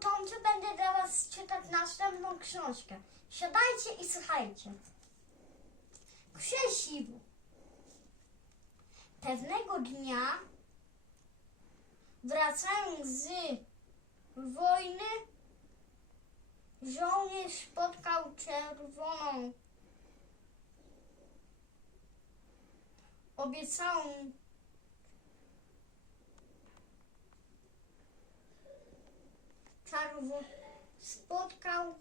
Tomciu będę dla Was czytać następną książkę. Siadajcie i słuchajcie. Krzesiwo. Pewnego dnia wracając z wojny żołnierz spotkał czerwoną obiecałą spotkał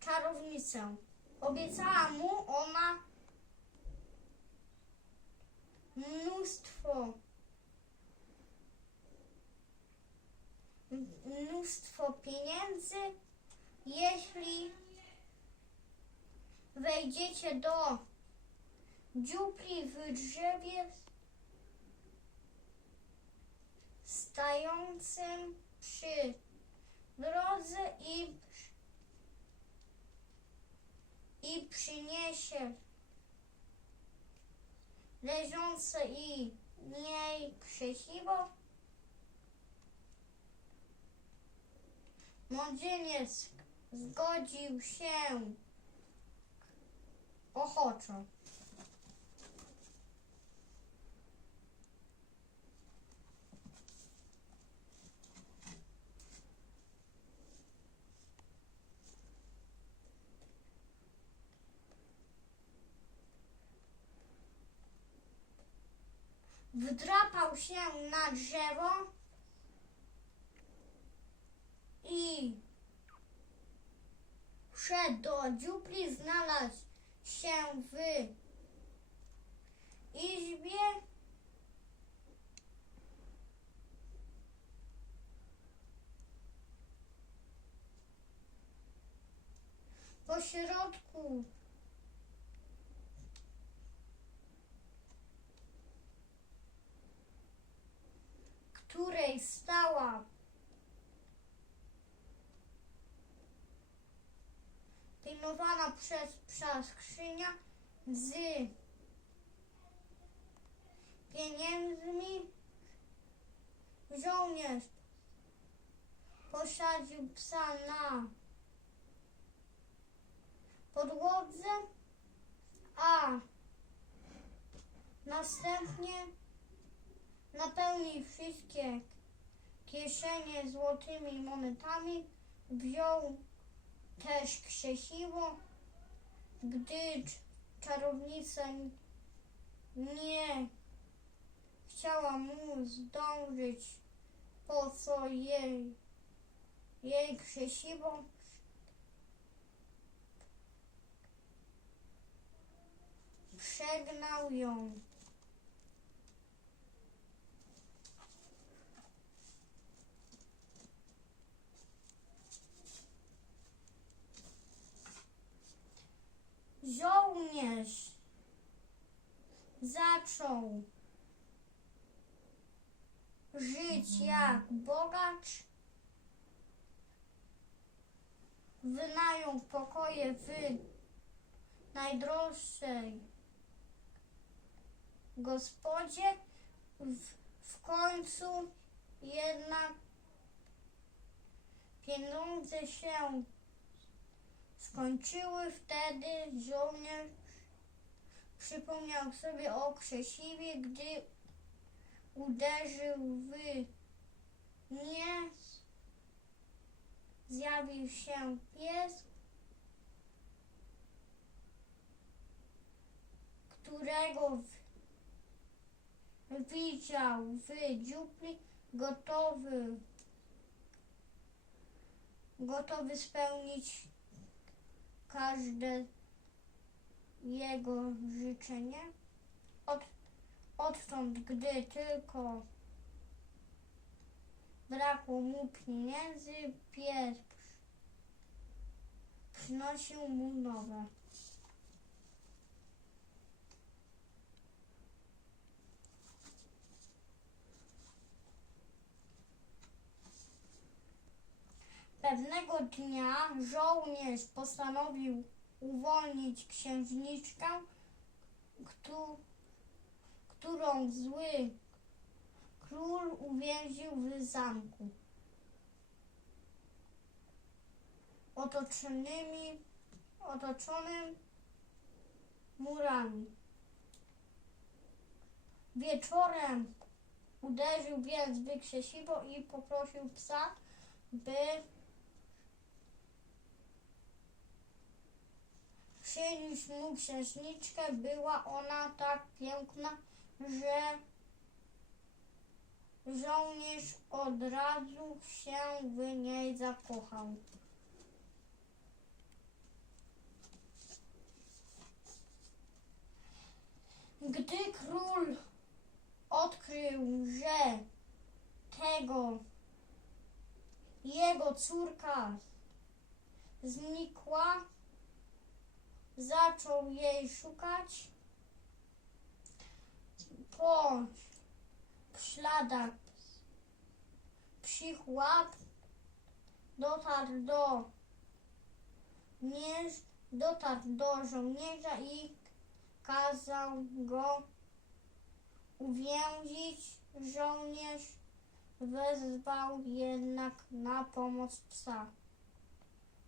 czarownicę. Obiecała mu ona mnóstwo mnóstwo pieniędzy, jeśli wejdziecie do dziupli w drzewie stającym przy drodze i, i przyniesie leżące i niej krzesiwo, młodzieniec zgodził się ochoczo. Wdrapał się na drzewo i wszedł do dziupli, znalazł się w izbie. Po środku pilnowana przez psa skrzynia z pieniędzmi. Żołnierz posadził psa na podłodze, a następnie napełnił wszystkie kieszenie złotymi monetami, wziął też krzesiwo, gdy cz- czarownica nie chciała mu zdążyć, po co jej, jej krzesiwo przegnał ją. Żołnierz zaczął żyć jak bogacz. Wynajął pokoje w najdroższej gospodzie. W, w końcu jednak pieniądze się skończyły. Wtedy żołnierz przypomniał sobie o krzesiwie, gdy uderzył w nie. Zjawił się pies, którego w, widział w dziupli, gotowy, gotowy spełnić każde jego życzenie. Od, odtąd, gdy tylko brakło mu pieniędzy, pies przynosił mu nowe. Pewnego dnia żołnierz postanowił uwolnić księżniczkę, któ- którą zły król uwięził w zamku. otoczonymi, otoczonym murami. Wieczorem uderzył więc w krzesiwo i poprosił psa, by przyniósł mu księżniczkę. Była ona tak piękna, że żołnierz od razu się w niej zakochał. Gdy król odkrył, że tego jego córka znikła, zaczął jej szukać po śladach psich łap, dotarł do mierz, dotarł do żołnierza i kazał go uwięzić. Żołnierz wezwał jednak na pomoc psa.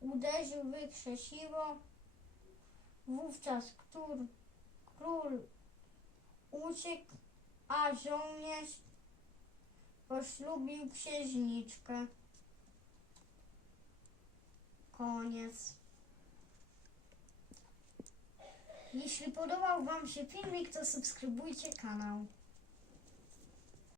Uderzył w krzesiwo, wówczas król, król uciekł, a żołnierz poślubił księżniczkę. Koniec. Jeśli podobał Wam się filmik, to subskrybujcie kanał.